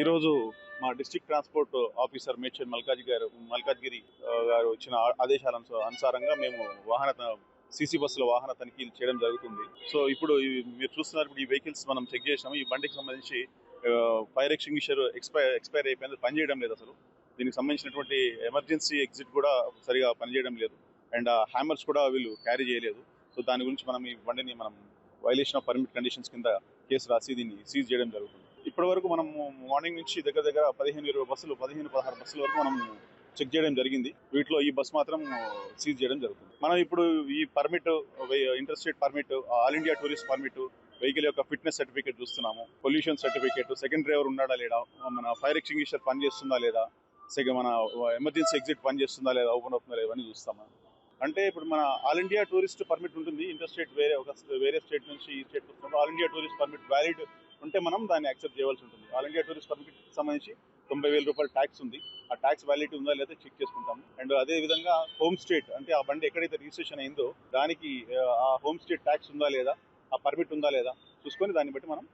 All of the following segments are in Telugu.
ఈరోజు మా district transport officer Medchal Malkaj గారు మల్కాజ్గిరి గారు ఇచ్చిన ఆదేశాల అనుసారంగా మేము వాహన సిసి సీసీ బస్సుల వాహన తనిఖీలు చేయడం జరుగుతుంది. సో ఇప్పుడు మీరు చూస్తున్నారు ఇప్పుడు ఈ వెహికల్స్ మనం చెక్ చేసినాము. ఈ బండికి సంబంధించి ఫైర్ ఎక్స్టింగ్విషర్ ఎక్స్పైర్ ఎక్స్పైర్ అయిపోయింది పనిచేయడం లేదు అసలు. దీనికి సంబంధించినటువంటి ఎమర్జెన్సీ ఎగ్జిట్ కూడా సరిగా పనిచేయడం లేదు. అండ్ హ్యామర్స్ కూడా వీళ్ళు క్యారీ చేయలేదు. సో దాని గురించి మనం ఈ బండిని మనం వైలేషన్ ఆఫ్ పర్మిట్ కండిషన్స్ కింద కేసు రాసి దీన్ని సీజ్ చేయడం జరుగుతుంది. ఇప్పటి వరకు మనం మార్నింగ్ నుంచి దగ్గర దగ్గర పదిహేను ఇరవై బస్సులు పదిహేను పదహారు బస్సుల వరకు మనం చెక్ చేయడం జరిగింది. వీటిలో ఈ బస్ మాత్రం సీజ్ చేయడం జరుగుతుంది. మనం ఇప్పుడు ఈ permit interstate permit all India tourist permit vehicle యొక్క ఫిట్నెస్ సర్టిఫికేట్ చూస్తున్నాము. పొల్యూషన్ సర్టిఫికేట్ సెకండ్ డ్రైవర్ ఉన్నాడా లేదా? మన ఫైర్ ఎక్స్టింగ్విషర్ పనిచేస్తుందా లేదా? సెకండ్ మన ఎమర్జెన్సీ ఎగ్జిట్ పని చేస్తుందా లేదా? ఓపెన్ అవుతుందా లేదా? అని చూస్తాము అంటే ఇప్పుడు మన ఆల్ ఇండియా టూరిస్ట్ పర్మిట్ ఉంటుంది. ఇంటర్ స్టేట్ వేరే ఒక వేరే స్టేట్ నుంచి ఈ state all India tourist permit valid ఉంటే మనం దాన్ని యాక్సెప్ట్ చేయవలసి ఉంటుంది. ఆల్ ఇండియా టూరిస్ట్ పర్మిట్ సంబంధించి తొంభై వేల రూపాయల ట్యాక్స్ ఉంది. ఆ ట్యాక్స్ వ్యాలిడిటీ ఉందా లేదా చెక్ చేసుకుంటాం. అండ్ అదే విధంగా హోమ్ స్టేట్ అంటే ఆ బండి ఎక్కడైతే రిజిస్ట్రేషన్ అయిందో దానికి ఆ, హోమ్ స్టేట్ ట్యాక్స్ ఉందా లేదా ఆ పర్మిట్ ఉందా లేదా చూసుకొని దాన్ని బట్టి మనం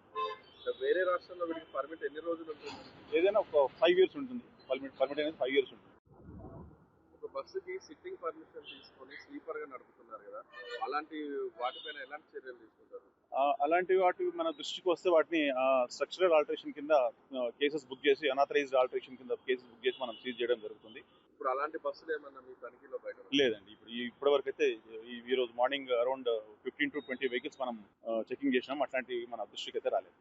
వేరే రాష్ట్రంలో వీడికి పర్మిట్ ఎన్ని రోజులు ఉంటుంది? ఏదైనా ఒక ఫైవ్ ఇయర్స్ ఉంటుంది. పర్మిట్ పర్మిట్ అనేది ఫైవ్ ఇయర్స్ ఉంటుంది. బస్సుకి సిట్టింగ్ పర్మిషన్ తీసుకొని స్లీపర్గా నడుపుతున్నారు కదా అలాంటి వాటిపైన ఎలాంటి చర్యలు తీసుకుంటారు? అలాంటి వాటి మన దృష్టికి వస్తే వాటిని స్ట్రక్చరల్ ఆల్టరేషన్ కింద కేసెస్ బుక్ చేసి అనాథరైజ్డ్ ఆల్టరేషన్ కింద కేసెస్ బుక్ చేసి మనం సీజ్ చేయడం జరుగుతుంది. ఇప్పుడు అలాంటి బస్సులు ఏమన్నా మీ తనిఖీలో బయట లేదండి ఇప్పుడు ఇప్పటి వరకు అయితే ఈ- ఈ రోజు morning around fifteen to twenty vehicles మనం చెకింగ్ చేసినాం అట్లాంటివి మన దృష్టికి అయితే రాలేదు.